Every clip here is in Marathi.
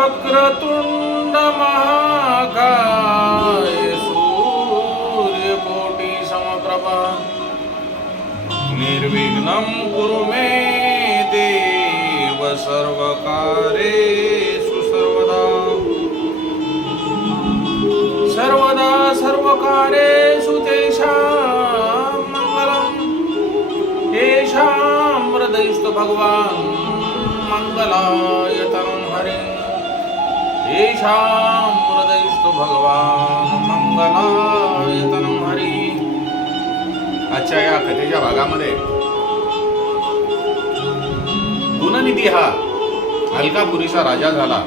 वक्रतुंड महाकाय सूर्यकोटी समप्रभा निर्विघ्नं कुरु मे देव सर्वकारेषु सर्वदा। सर्वदा सर्वकारेषु तेषां मङ्गलम्। येषां हृदयस्तु भगवान् मङ्गलाय येषां हृदयस्तु भगवान् मङ्गलायतनं हरी। आजच्या या कथेच्या भागामध्ये गुणनिधी हा अलकापुरीचा राजा झाला.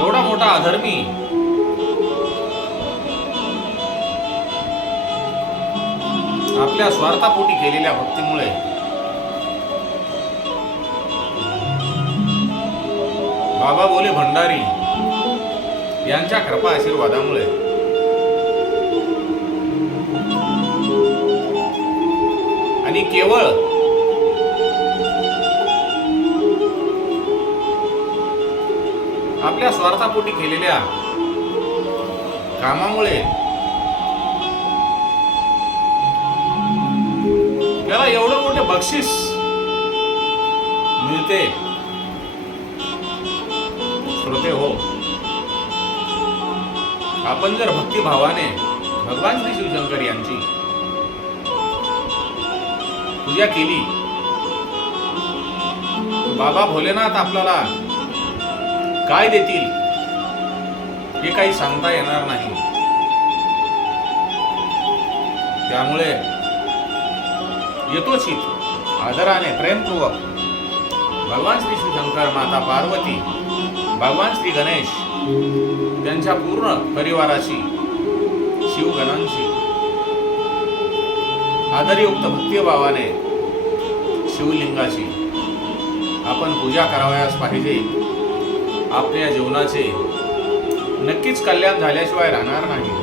एवढा मोठा अधर्मी आपल्या स्वार्थापोटी केलेल्या भक्तीमुळे. बाबा बोले भंडारी यांच्या कृपा आशीर्वादामुळे. आणि केवळ आपल्या स्वार्थापोटी केलेल्या कामामुळे त्याला एवढं मोठे बक्षीस मिळते. श्रोते हो. आपण जर भक्तिभावाने भगवान श्री शिवशंकर यांची पूजा केली बाबा भोलेनाथ आपल्याला काय देतील हे काही सांगता येणार नाही. त्यामुळे यथोचित आदराने प्रेमपूर्वक भगवान श्री शिवशंकर माता पार्वती भगवान श्री गणेश त्यांच्या पूर्ण परिवाराची शिवगणांची आदरयुक्त भक्तिभावाने शिवलिंगाची आपण पूजा करावयास पाहिजे. आपल्या जीवनाचे नक्कीच कल्याण झाल्याशिवाय राहणार नाही.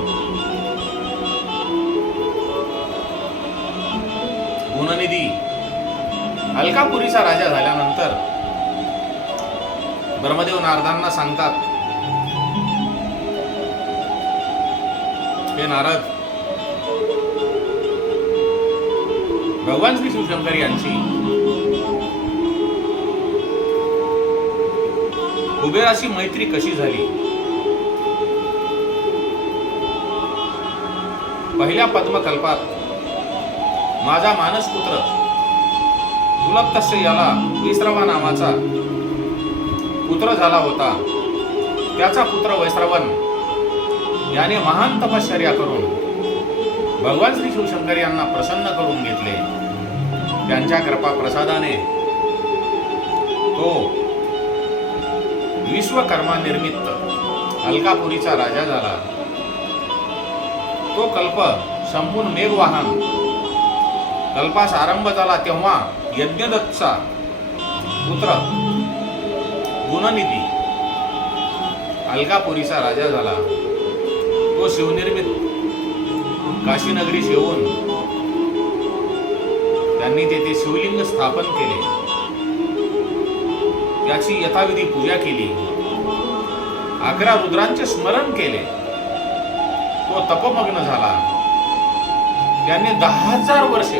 गुणनिधी अलकापुरीचा राजा झाल्यानंतर ब्रह्मदेव नारदांना सांगतात हे नारद भगवान श्री शिवशंकर यांची कुबेराशी मैत्री कशी झाली? पहिल्या पद्मकल्पात माझा मानसपुत्र दुलक्तस्य याला विश्रवा नावाचा पुत्र झाला होता. त्याचा पुत्र वैश्रवण याने महान तपश्चर्या करून भगवान श्री शिवशंकर यांना प्रसन्न करून घेतले. त्यांच्या कृपा प्रसादाने तो विश्वकर्मा निर्मित अलकापुरीचा राजा झाला. तो कल्प संपूर्ण मेघवाहन कल्पास आरंभ झाला तेव्हा यज्ञदत्तचा पुत्र गुणनिधी अलकापुरीचा राजा झाला. तो शिवनिर्मित काशीनगरी येऊन त्यांनी तेथे शिवलिंग स्थापन केले. त्याची यथाविधी पूजा केली. अकरा रुद्रांचे स्मरण केले. तो तपमग्न झाला. त्याने दहा हजार वर्ष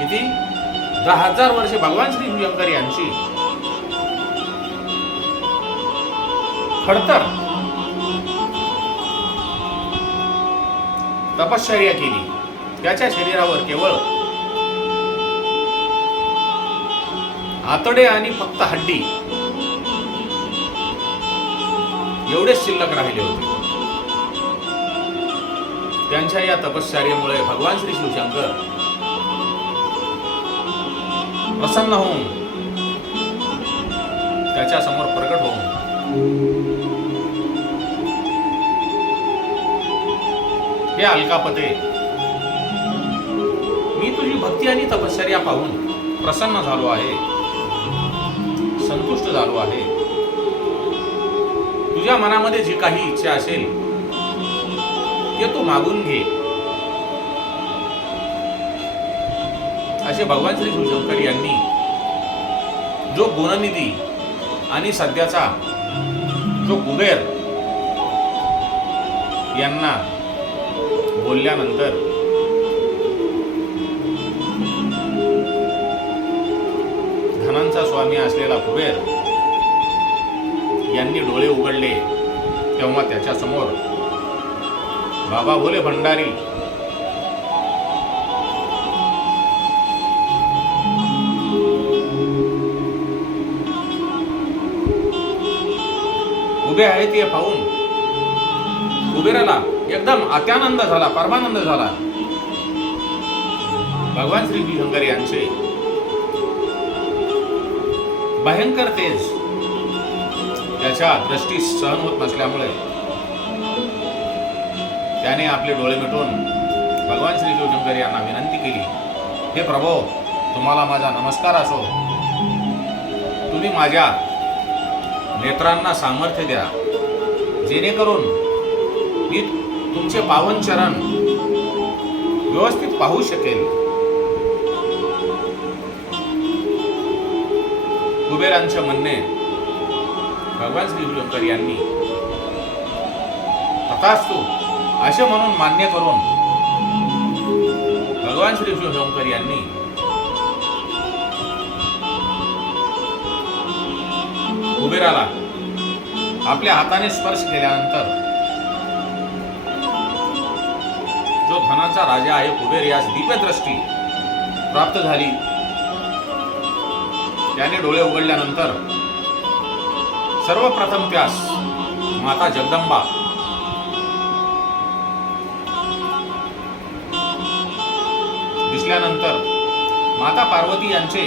किती? दहा हजार वर्षे भगवान श्री शिवशंकर यांची. खडतर. तपश्चर्या केली. त्याच्या शरीरावर केवळ आतडे आणि फक्त हड्डी एवढेच शिल्लक राहिले होते. त्यांच्या या तपश्चर्यामुळे भगवान श्री शिवशंकर प्रसन्न होऊन त्याच्यासमोर प्रकट होऊन. हे अलकापते मी तुझी भक्ती आणि तपश्चर्या पाहून प्रसन्न झालो आहे. संतुष्ट झालो आहे. तुझ्या मनामध्ये जी काही इच्छा असेल ते तू मागून घे. असे भगवान श्री शिवशंकर यांनी जो गुणनिधी आणि सध्याचा जो कुबेर यांना बोलल्यानंतर धनांचा स्वामी असलेला कुबेर यांनी डोळे उघडले तेव्हा त्याच्यासमोर बाबा भोले भंडारी उभे आहेत हे पाहून. कुबेराला एकदम अत्यानंद झाला परमानंद झाला. भगवान श्री शंकर यांचे. भयंकर तेज. त्याच्या दृष्टीस सहन होत नसल्यामुळे. त्याने आपले डोळे मिटून भगवान श्री शिवशंकर यांना विनंती केली हे प्रभो तुम्हाला माझा नमस्कार असो. तुम्ही माझ्या नेत्रांना सामर्थ्य द्या. जेणेकरून मी तुमचे पावन चरण व्यवस्थित पाहू शकेल कुबेरांचे म्हणणे भगवान श्री गुरुकर यांनी तथास्तु असे म्हणून मान्य करून भगवान श्री शिवशंकर यांनी कुबेराला आपल्या हाताने स्पर्श केल्यानंतर जो धनाचा राजा आहे कुबेर यास दिव्यदृष्टी प्राप्त झाली. त्याने डोळे उघडल्यानंतर सर्वप्रथम त्यास माता जगदंबा दिसल्यानंतर माता पार्वती यांचे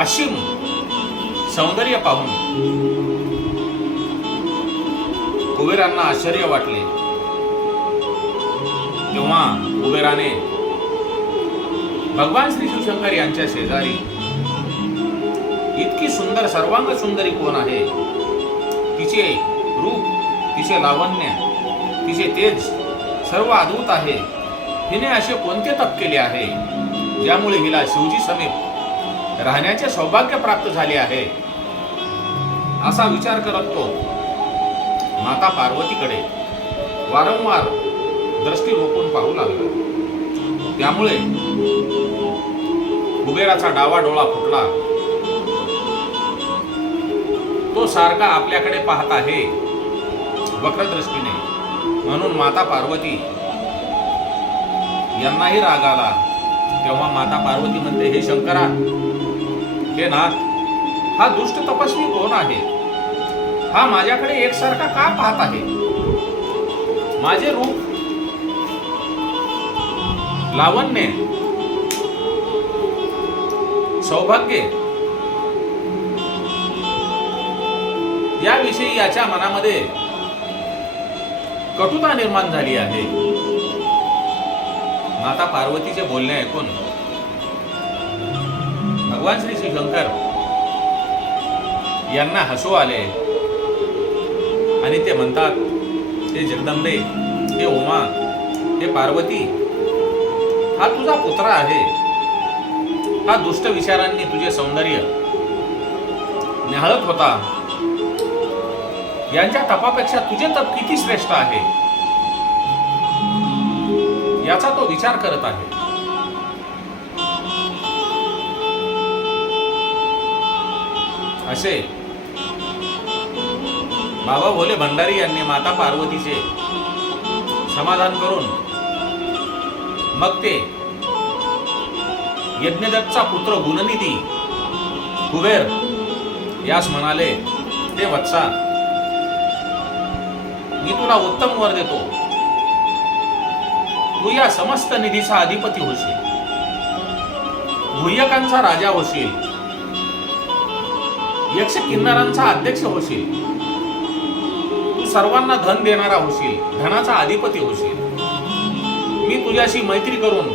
आशिम सौंदर्य पाहून. कुबेरांना आश्चर्य वाटले. तेव्हा कुबेराने भगवान श्री शिवशंकर यांच्या शेजारी इतकी सुंदर सर्वांग सुंदरी कोण आहे? तिचे रूप तिचे लावण्य तिचे तेज सर्व अद्भुत आहे. हिने असे कोणते तप केले आहे? ज्यामुळे हिला शिवजी समीप राहण्याचे सौभाग्य प्राप्त झाले आहे. असा विचार करत तो माता पार्वतीकडे वारंवार दृष्टी रोखून पाहू लागला. त्यामुळे कुबेराचा डावा डोळा फुटला. तो सारखा आपल्याकडे पाहत आहे वक्रदृष्टीने. म्हणून माता पार्वती यांनाही राग आला. तेव्हा माता पार्वती म्हणते हे शंकरा हे नाथ हा दुष्ट तपस्वी कोण आहे? हा माझ्याकडे एकसारखा का पाहत आहे? माझे रूप लावण्य सौभाग्य याविषयी याच्या मनामध्ये कटुता निर्माण झाली आहे. माता पार्वतीचे बोलणे ऐकून भगवान श्री शिवशंकर यांना हसू आले. आणि ते म्हणतात हे जगदंबे हे उमा हे पार्वती हा तुझा पुत्र आहे. हा दुष्ट विचारांनी तुझे सौंदर्य न्याहळत होता. यांच्या तपापेक्षा तुझे तप किती श्रेष्ठ आहे? याचा तो विचार करत आहे. असे बाबा भोले भंडारी यांनी माता पार्वतीचे समाधान करून मग ते यज्ञदत्तचा पुत्र गुणनिधी कुबेर यास म्हणाले ते वत्सा मी तुला उत्तम वर देतो. तू या समस्त निधीचा अधिपती होशील. भूयकांचा राजा होशील. यक्ष किन्नरांचा अध्यक्ष होशील. सर्वांना धन देणारा होशील धनाचा अधिपती होशील. मी तुझ्याशी मैत्री करून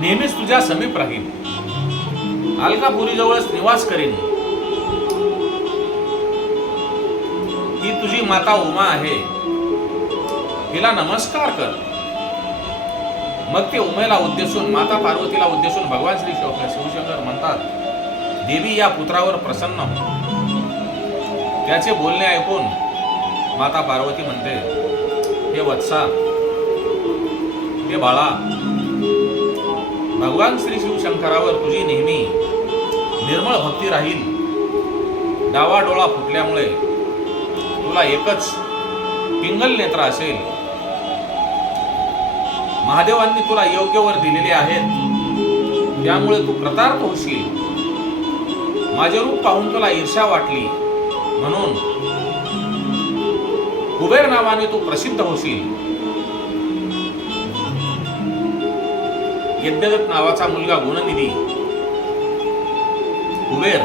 नेहमीच तुझ्या समीप राहीन. अलकापुरीजवळच निवास करीन. ही तुझी माता उमा आहे. हिला नमस्कार कर. मग ते उमेला उद्देशून माता पार्वतीला उद्देशून भगवान श्री शिवशंकर म्हणतात देवी या पुत्रावर प्रसन्न हो. त्याचे बोलणे ऐकून माता पार्वती म्हणते हे वत्सा हे बाळा भगवान श्री शिवशंकरावर तुझी नेहमी निर्मळ भक्ती राहील. डावा डोळा फुटल्यामुळे तुला एकच पिंगल नेत्र असेल. महादेवांनी तुला योग्य वर दिलेले आहेत. त्यामुळे तू कृतार्थ होशील. माझे रूप पाहून तुला ईर्ष्या वाटली. म्हणून कुबेर नावाने तू प्रसिद्ध होशील. यज्ञदत्त नावाचा मुलगा गुणनिधी. कुबेर.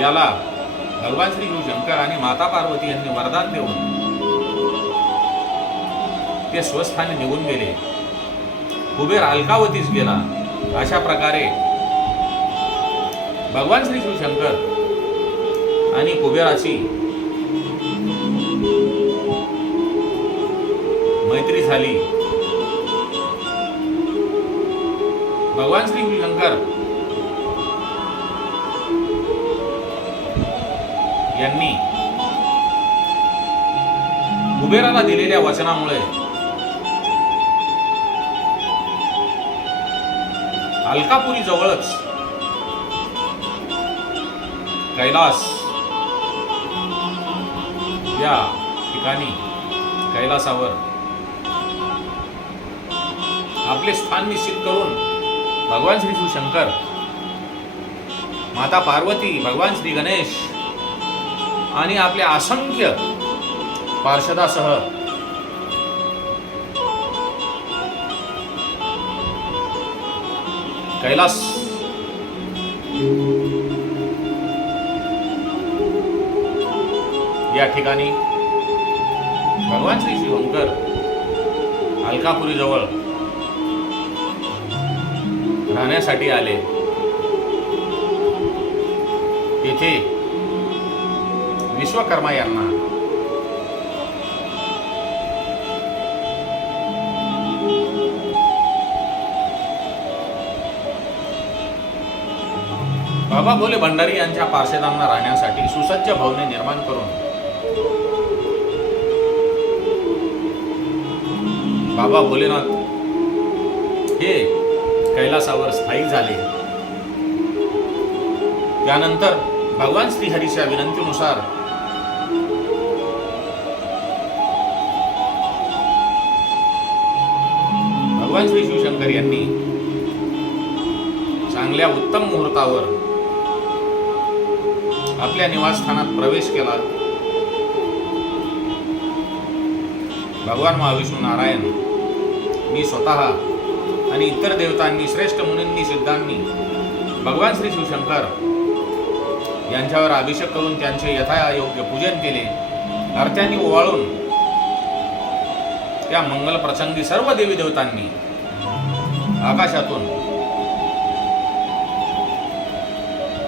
याला भगवान श्री शिवशंकर आणि माता पार्वती यांनी वरदान देऊन ते स्वस्थानी निघून गेले. कुबेर अलकावतीस गेला. अशा प्रकारे भगवान श्री शिवशंकर आणि कुबेराची झाली. भगवान श्री शिवशंकर यांनी कुबेराला दिलेल्या वचनामुळे अलकापुरी जवळच कैलास या ठिकाणी कैलासावर आपले स्थान निश्चित करून भगवान श्री शिवशंकर माता पार्वती भगवान श्री गणेश आणि आपल्या असंख्य पार्षदासह कैलास या ठिकाणी भगवान श्री शिवशंकर अलकापुरी जवळ राहण्यासाठी आले. तेथे विश्वकर्मा यांना बाबा भोले भंडारी यांच्या पार्षदांना राहण्यासाठी सुसज्ज भवने निर्माण करून बाबा भोलेनाथ हे कैलासावर स्थायिक झाले. त्यानंतर भगवान श्रीहरीच्या विनंतीनुसार भगवान श्री शिवशंकर यांनी चांगल्या उत्तम मुहूर्तावर आपल्या निवासस्थानात प्रवेश केला. भगवान महाविष्णू नारायण मी स्वतः आणि इतर देवतांनी श्रेष्ठ मुनींनी सिद्धांनी. भगवान श्री शिवशंकर यांच्यावर अभिषेक करून त्यांचे यथायोग्य पूजन केले. अर्थ्यांनी ओवाळून त्या मंगल प्रसंगी सर्व देवी देवतांनी आकाशातून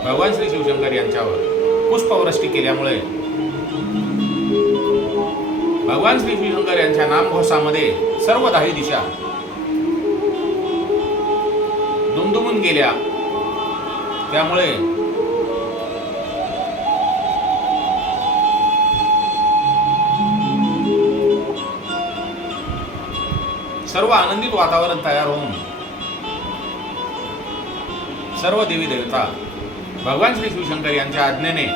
भगवान श्री शिवशंकर यांच्यावर पुष्पवृष्टी केल्यामुळे भगवान श्री शिवशंकर यांच्या नामघोषामध्ये सर्व दाही दिशा दुमदुमून गेल्या. त्यामुळे सर्व आनंदित वातावरण तयार होऊन सर्व देवी देवता भगवान श्री शिवशंकर यांच्या आज्ञेने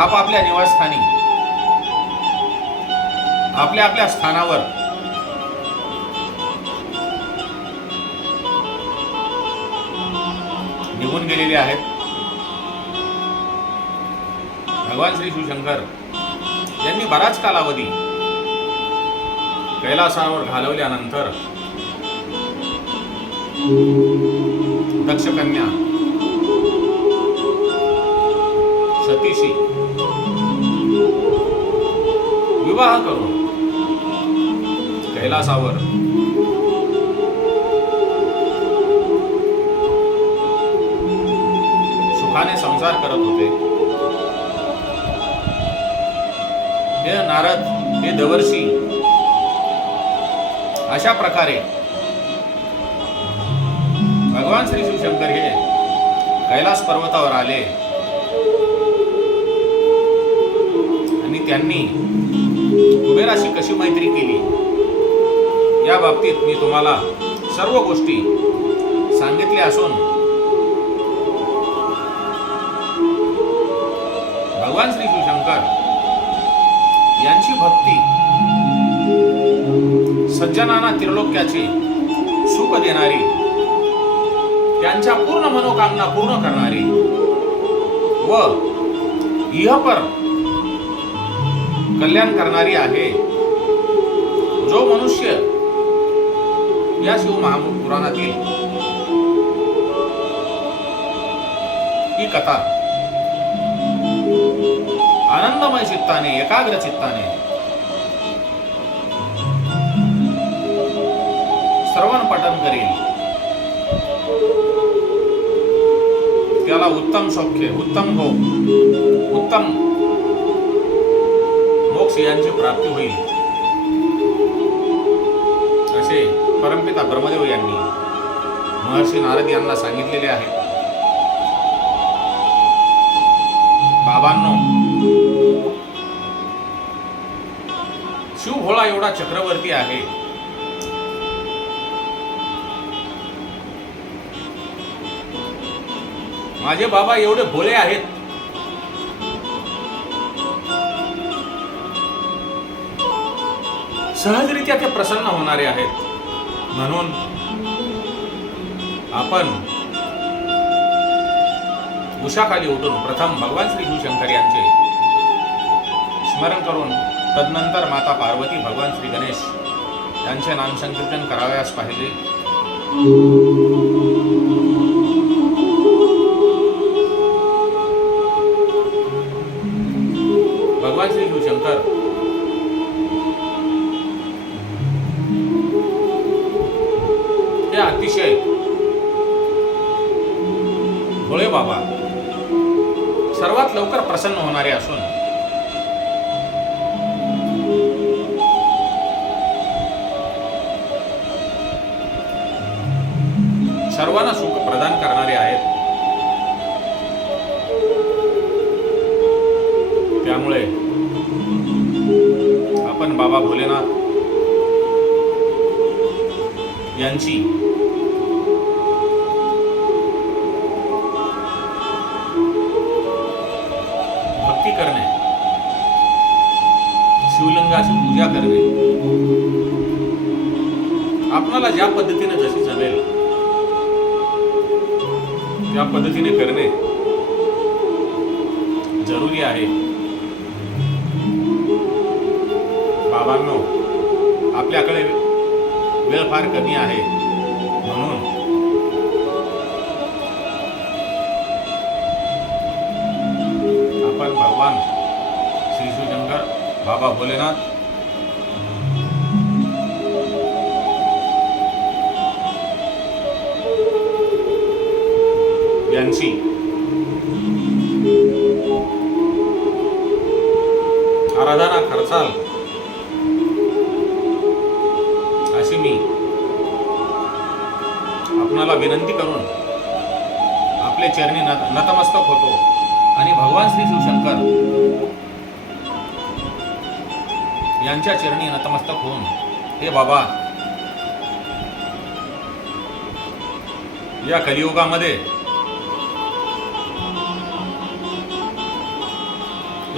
आपापल्या निवासस्थानी आपल्या आपल्या स्थानावर निघून गेलेले आहेत. भगवान श्री शिवशंकर यांनी बराच कालावधी कैलासावर घालवल्यानंतर दक्षकन्या सतीशी विवाह करून कैलासावर संसार करत होते. हे नारद हे दवर्षी अशा प्रकारे भगवान श्री शिवशंकर हे कैलास पर्वतावर आले. आणि त्यांनी कुबेराशी कशी मैत्री केली? या बाबतीत मी तुम्हाला सर्व गोष्टी सांगितल्या असून श्री यांची भक्ती. सज्जनांना त्रिलोक्याची सुख देणारी. त्यांच्या पूर्ण मनोकामना पूर्ण करणारी. व इहपर कल्याण करणारी आहे. जो मनुष्य या शिव महापुराणातील ही कथा आनंदमय चित्ताने एकाग्र चित्ताने. श्रवण पठन करील त्याला उत्तम सौख्य उत्तम भोग उत्तम मोक्ष यांची प्राप्ती होईल. असे परमपिता ब्रह्मदेव यांनी महर्षी नारद यांना सांगितलेले आहे. बाबांनो. शिव भोळा एवढा चक्रवर्ती आहे. माझे बाबा एवढे भोळे आहेत. सहजरित्या ते प्रसन्न होणारे आहेत. म्हणून आपण उषाखाली उठून प्रथम भगवान श्री शिवशंकर यांचे स्मरण करून तदनंतर माता पार्वती भगवान श्री गणेश यांचे नाम संकीर्तन करावयास पाहिजे त्यामुळे आपण बाबा भोलेनाथ यांची भक्ती करणे शिवलिंगाची पूजा करणे आपणाला ज्या पद्धतीने जशी जमेल त्या पद्धतीने करणे जरुरी आहे. वेळ फार कमी आहे म्हणून आपण भगवान श्री शिवशंकर बाबा भोलेनाथ यांची तुमच्या चरणी नतमस्तक होऊन. हे बाबा या कलियुगामध्ये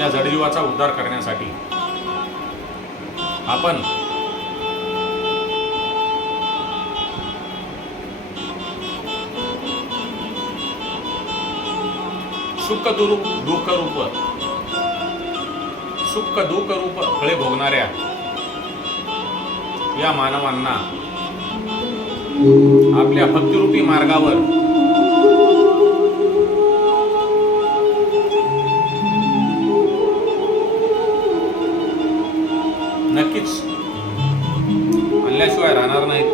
या जडयुगाचा उद्धार करण्यासाठी आपण सुख दुरूप दुःख रूप सुख दुःख रूप फळे भोगणाऱ्या या मानवांना आपल्या भक्तिरूपी मार्गावर नक्कीच आणल्याशिवाय राहणार नाहीत.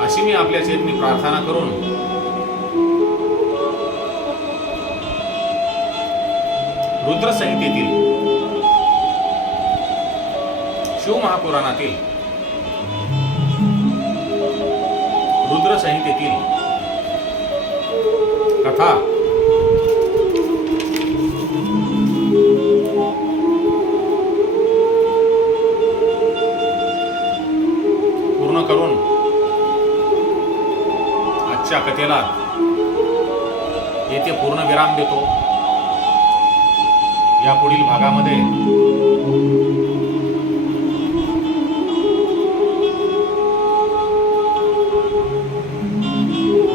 अशी मी आपल्या चेतनी प्रार्थना करून रुद्रसंहितेतील शिवमहापुराणातील रुद्रसंहितेतील कथा पूर्ण करून आजच्या कथेला येथे पूर्ण विराम देतो. या पुढील भागामध्ये.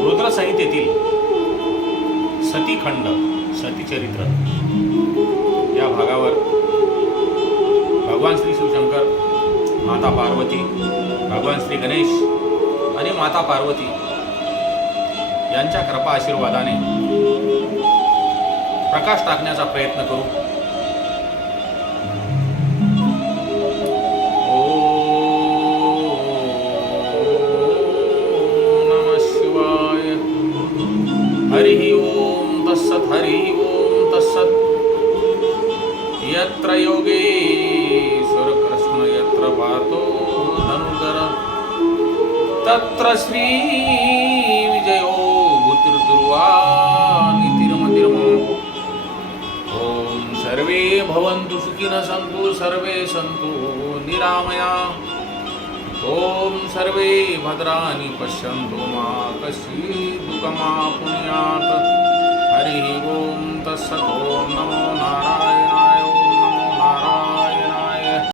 रुद्रसंहितेतील सतीखंड सतीचरित्र. या भागावर भगवान श्री शिवशंकर माता पार्वती भगवान श्री गणेश आणि माता पार्वती यांच्या कृपा आशीर्वादाने प्रकाश टाकण्याचा प्रयत्न करू. हरि ओम तत्सत्। यत्र योगेश्वर कृष्ण यत्र पातो धनुर्धर तत्र श्री विजयो भूतिर्दुर्वा ॐ सर्वे भवन्तु सुखिनः सन्तु सर्वे सन्तु निरामया। ॐ सर्वे भद्राणि पश्यन्तु मा कश्चित् पुण्यात् हरिः ॐ तत्सत् ॐ नमो नारायण